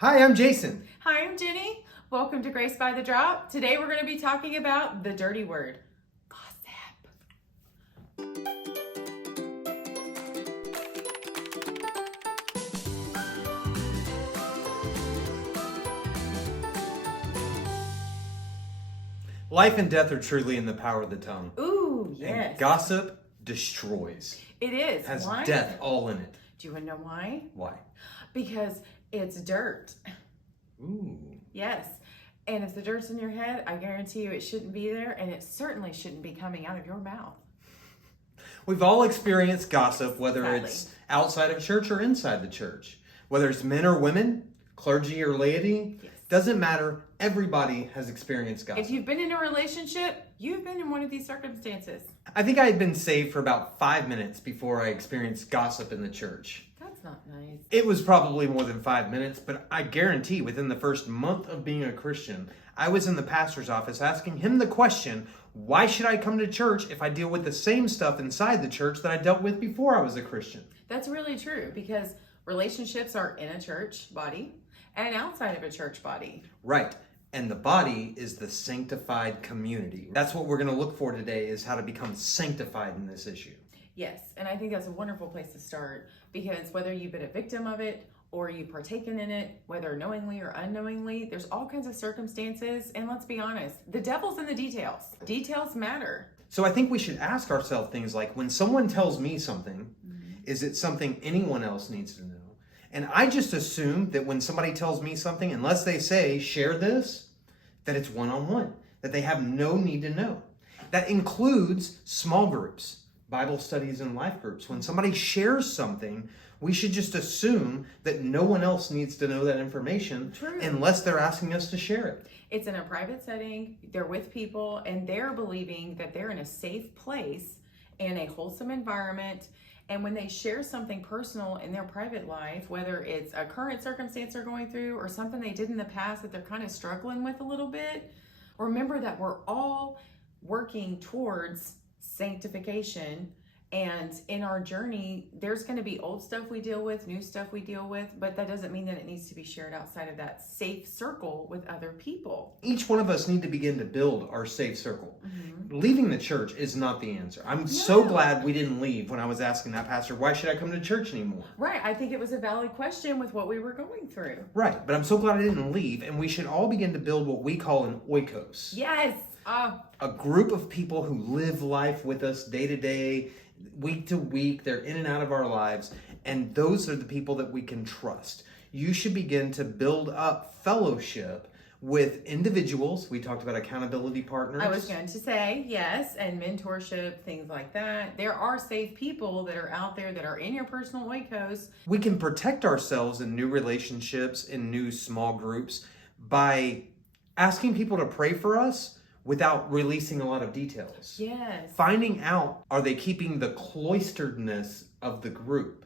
Hi, I'm Jason. Hi, I'm Jenny. Welcome to Grace by the Drop. Today we're going to be talking about the dirty word, gossip. Life and death are truly in the power of the tongue. Ooh, yes. And gossip destroys. It is. Has Why? death all in it. Do you want to know why? Why? Because it's dirt. Ooh. Yes. And if the dirt's in your head, I guarantee you it shouldn't be there, and it certainly shouldn't be coming out of your mouth. We've all experienced gossip, whether Sadly. it's outside of church or inside the church. Whether it's men or women, clergy or laity, Yes. doesn't matter. Everybody has experienced gossip. If you've been in a relationship, you've been in one of these circumstances. I think I had been saved for about 5 minutes before I experienced gossip in the church. That's not nice. It was probably more than 5 minutes, but I guarantee within the first month of being a Christian, I was in the pastor's office asking him the question, why should I come to church if I deal with the same stuff inside the church that I dealt with before I was a Christian? That's really true because relationships are in a church body and outside of a church body. Right. And the body is the sanctified community. That's what we're going to look for today, is how to become sanctified in this issue. Yes, and I think that's a wonderful place to start because whether you've been a victim of it or you've partaken in it, whether knowingly or unknowingly, there's all kinds of circumstances. And let's be honest, the devil's in the details. Details matter. So I think we should ask ourselves things like, when someone tells me something, is it something anyone else needs to know? And I just assume that when somebody tells me something, unless they say, share this, that it's one-on-one, that they have no need to know. That includes small groups, Bible studies, and life groups. When somebody shares something, we should just assume that no one else needs to know that information. True. Unless they're asking us to share it. It's in a private setting, they're with people, and they're believing that they're in a safe place and a wholesome environment. And when they share something personal in their private life, whether it's a current circumstance they're going through or something they did in the past that they're kind of struggling with a little bit, remember that we're all working towards sanctification. And in our journey, there's going to be old stuff we deal with, new stuff we deal with, but that doesn't mean that it needs to be shared outside of that safe circle with other people. Each one of us need to begin to build our safe circle. Leaving the church is not the answer. I'm so glad we didn't leave when I was asking that pastor, why should I come to church anymore? Right. I think it was a valid question with what we were going through. Right. But I'm so glad I didn't leave. And we should all begin to build what we call an oikos. Yes. A group of people who live life with us day to day, week to week. They're in and out of our lives. And those are the people that we can trust. You should begin to build up fellowship with individuals. We talked about accountability partners. I was going to say, yes, and mentorship, things like that. There are safe people that are out there that are in your personal oikos. We can protect ourselves in new relationships, in new small groups, by asking people to pray for us without releasing a lot of details. Yes. Finding out, are they keeping the cloisteredness of the group?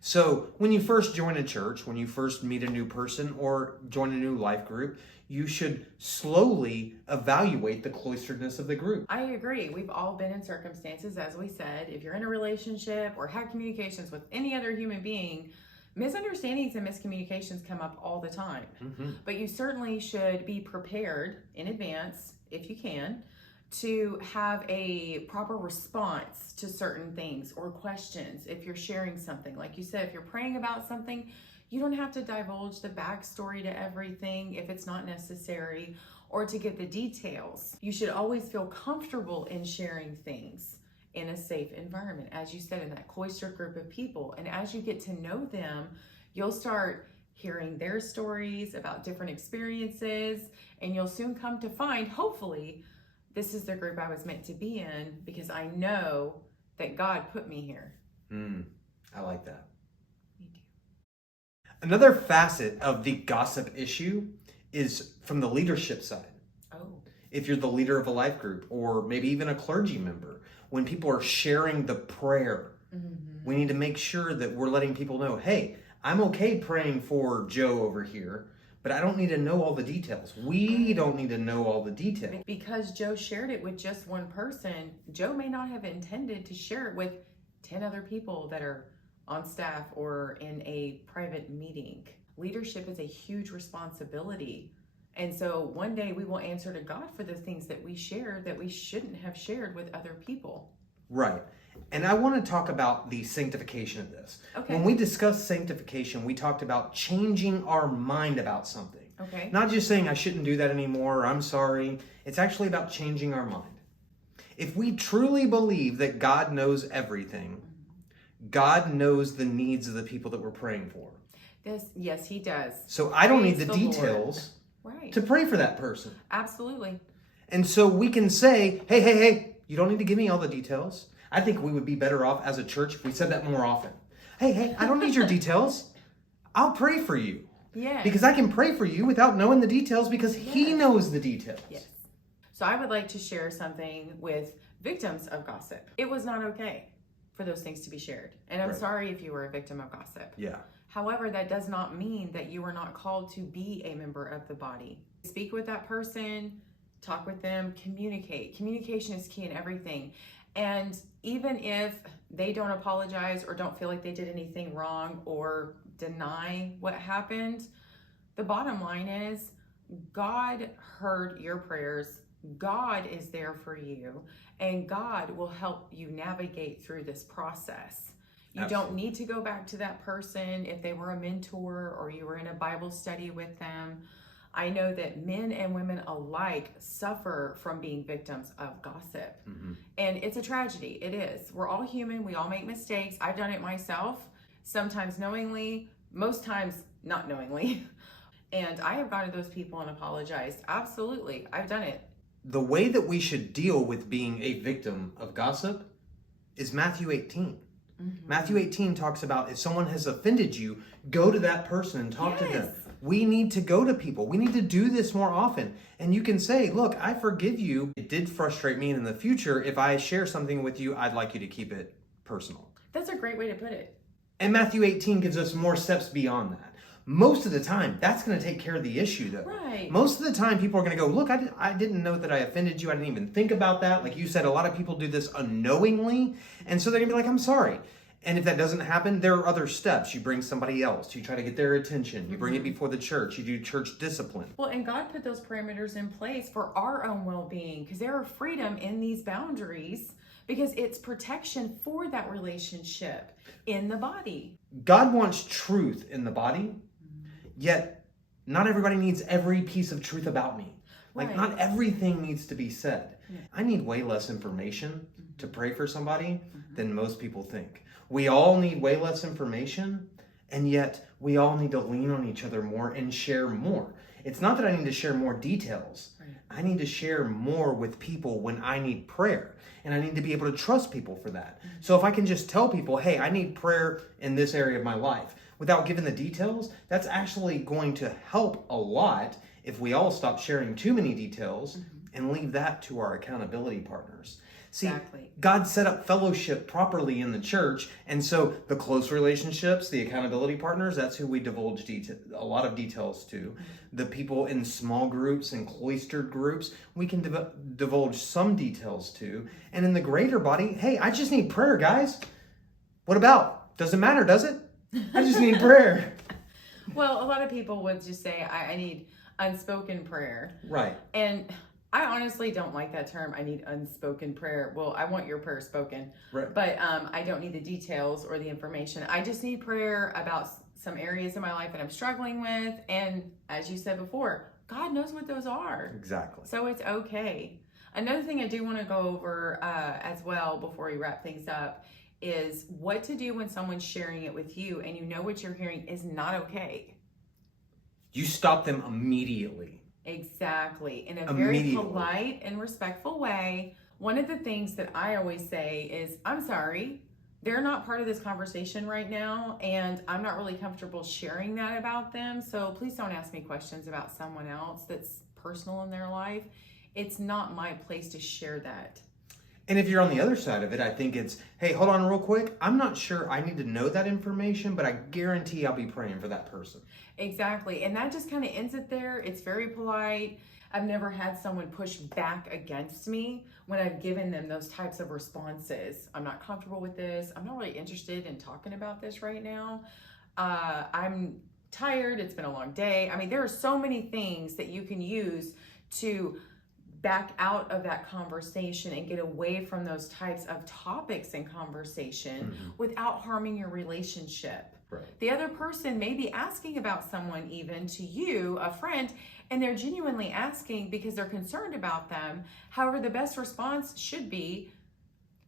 So when you first join a church, when you first meet a new person or join a new life group, you should slowly evaluate the cloisteredness of the group. I agree. We've all been in circumstances, as we said, if you're in a relationship or have communications with any other human being, misunderstandings and miscommunications come up all the time. But you certainly should be prepared in advance, if you can, to have a proper response to certain things or questions. If you're sharing something, like you said, if you're praying about something, you don't have to divulge the backstory to everything if it's not necessary, or to get the details. You should always feel comfortable in sharing things in a safe environment, as you said, in that cloistered group of people. And as you get to know them, you'll start hearing their stories about different experiences, and you'll soon come to find, hopefully, this is the group I was meant to be in because I know that God put me here. I like that. Me too. Another facet of the gossip issue is from the leadership side. Oh. If you're the leader of a life group or maybe even a clergy member, when people are sharing the prayer, we need to make sure that we're letting people know, hey, I'm okay praying for Joe over here, but I don't need to know all the details. We don't need to know all the details. Because Joe shared it with just one person, Joe may not have intended to share it with 10 other people that are on staff or in a private meeting. Leadership is a huge responsibility. And so one day we will answer to God for the things that we share that we shouldn't have shared with other people. Right. And I want to talk about the sanctification of this. Okay. When we discussed sanctification, we talked about changing our mind about something. Okay. Not just saying I shouldn't do that anymore, or I'm sorry. It's actually about changing our mind. If we truly believe that God knows everything, God knows the needs of the people that we're praying for. Yes, he does. So I don't need Praise the the details Right. to pray for that person. Absolutely. And so we can say, hey, you don't need to give me all the details. I think we would be better off as a church if we said that more often. Hey, I don't need your details. I'll pray for you. Yes. Because I can pray for you without knowing the details because he Yes. knows the details. Yes. So I would like to share something with victims of gossip. It was not okay for those things to be shared. And I'm Right. sorry if you were a victim of gossip. Yeah. However, that does not mean that you are not called to be a member of the body. Speak with that person, talk with them, communicate. Communication is key in everything. And even if they don't apologize or don't feel like they did anything wrong or deny what happened, the bottom line is God heard your prayers. God is there for you, and God will help you navigate through this process. You Absolutely. don't need to go back to that person if they were a mentor or you were in a Bible study with them. I know that men and women alike suffer from being victims of gossip. Mm-hmm. And it's a tragedy. It is. We're all human. We all make mistakes. I've done it myself, sometimes knowingly, most times not knowingly. And I have gone to those people and apologized. Absolutely. I've done it. The way that we should deal with being a victim of gossip is Matthew 18. Mm-hmm. Matthew 18 talks about if someone has offended you, go to that person and talk to them. Yes. We need to go to people. We need to do this more often. And you can say, look, I forgive you. It did frustrate me. And in the future, if I share something with you, I'd like you to keep it personal. That's a great way to put it. And Matthew 18 gives us more steps beyond that. Most of the time, that's going to take care of the issue, though. Right. Most of the time, people are going to go, look, I didn't know that I offended you. I didn't even think about that. Like you said, a lot of people do this unknowingly. And so they're going to be like, I'm sorry. And if that doesn't happen, there are other steps. You bring somebody else. You try to get their attention. You bring it before the church. You do church discipline. Well, and God put those parameters in place for our own well-being because there are freedom in these boundaries because it's protection for that relationship in the body. God wants truth in the body, yet not everybody needs every piece of truth about me. Like Right. not everything needs to be said. Yeah. I need way less information to pray for somebody than most people think. We all need way less information, and yet we all need to lean on each other more and share more. It's not that I need to share more details. Right. I need to share more with people when I need prayer. And I need to be able to trust people for that. So if I can just tell people, hey, I need prayer in this area of my life, without giving the details, that's actually going to help a lot if we all stop sharing too many details and leave that to our accountability partners. See, Exactly. God set up fellowship properly in the church, and so the close relationships, the accountability partners, that's who we divulge a lot of details to. The people in small groups and cloistered groups, we can divulge some details to. And in the greater body, hey, I just need prayer, guys. What about? Doesn't matter, does it? I just need prayer. Well, a lot of people would just say, I need unspoken prayer. Right. And I honestly don't like that term. I need unspoken prayer. Well, I want your prayer spoken, Right. but I don't need the details or the information. I just need prayer about some areas in my life that I'm struggling with. And as you said before, God knows what those are. Exactly. So it's okay. Another thing I do want to go over as well before we wrap things up is what to do when someone's sharing it with you and you know what you're hearing is not okay. You stop them immediately. Exactly. In a very polite and respectful way. One of the things that I always say is, I'm sorry, they're not part of this conversation right now, and I'm not really comfortable sharing that about them. So please don't ask me questions about someone else that's personal in their life. It's not my place to share that. And if you're on the other side of it, I think it's, hey, hold on real quick. I'm not sure I need to know that information, but I guarantee I'll be praying for that person. Exactly. And that just kind of ends it there. It's very polite. I've never had someone push back against me when I've given them those types of responses. I'm not comfortable with this. I'm not really interested in talking about this right now. I'm tired, it's been a long day. I mean, there are so many things that you can use to back out of that conversation and get away from those types of topics in conversation without harming your relationship. Right. The other person may be asking about someone, even to you, a friend, and they're genuinely asking because they're concerned about them. However, the best response should be,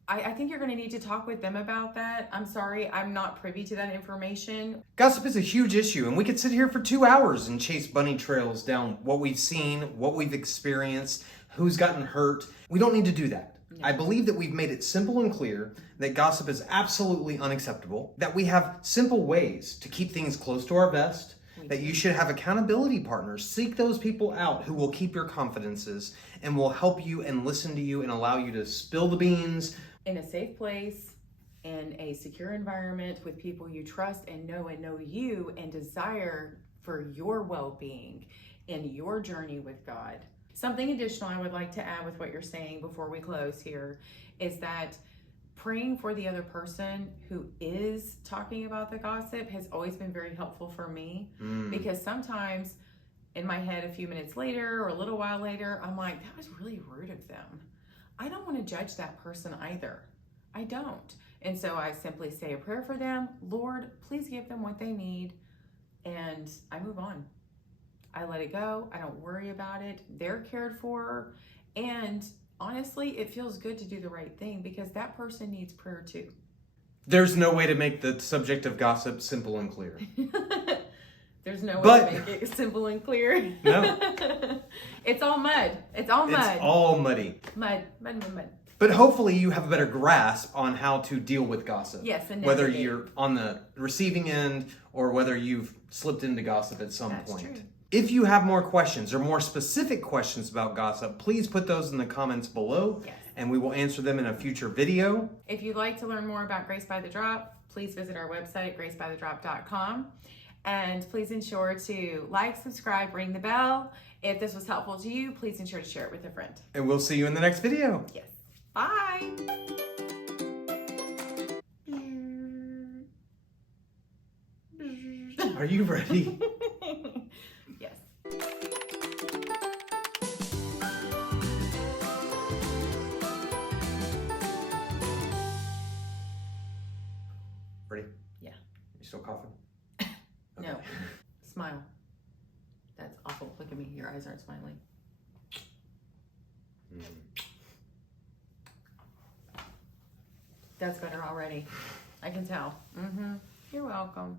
I think you're going to need to talk with them about that. I'm sorry, I'm not privy to that information. Gossip is a huge issue, and we could sit here for 2 hours and chase bunny trails down what we've seen, what we've experienced, who's gotten hurt. We don't need to do that. No. I believe that we've made it simple and clear that gossip is absolutely unacceptable, that we have simple ways to keep things close to our vest, that you should have accountability partners. Seek those people out who will keep your confidences and will help you and listen to you and allow you to spill the beans. In a safe place, in a secure environment with people you trust and know you and desire for your well-being in your journey with God. Something additional I would like to add with what you're saying before we close here is that praying for the other person who is talking about the gossip has always been very helpful for me, because sometimes in my head a few minutes later or a little while later, I'm like, that was really rude of them. I don't want to judge that person either. I don't. And so I simply say a prayer for them. Lord, please give them what they need. And I move on. I let it go. I don't worry about it. They're cared for. And honestly, it feels good to do the right thing because that person needs prayer too. There's no way to make the subject of gossip simple and clear. There's no way to make it simple and clear. No. It's all mud. It's all mud. It's all muddy. Mud. But hopefully you have a better grasp on how to deal with gossip. Yes, and whether navigate. you're on the receiving end or whether you've slipped into gossip at some That's point. true. If you have more questions or more specific questions about gossip, please put those in the comments below, Yes. and we will answer them in a future video. If you'd like to learn more about Grace by the Drop, please visit our website, gracebythedrop.com. And please ensure to like, subscribe, ring the bell. If this was helpful to you, please ensure to share it with a friend. And we'll see you in the next video. Yes. Bye. Are you ready? Yes. Ready? Yeah. You still coughing? No. Smile. That's awful. Look at me. Your eyes aren't smiling. That's better already. I can tell. You're welcome.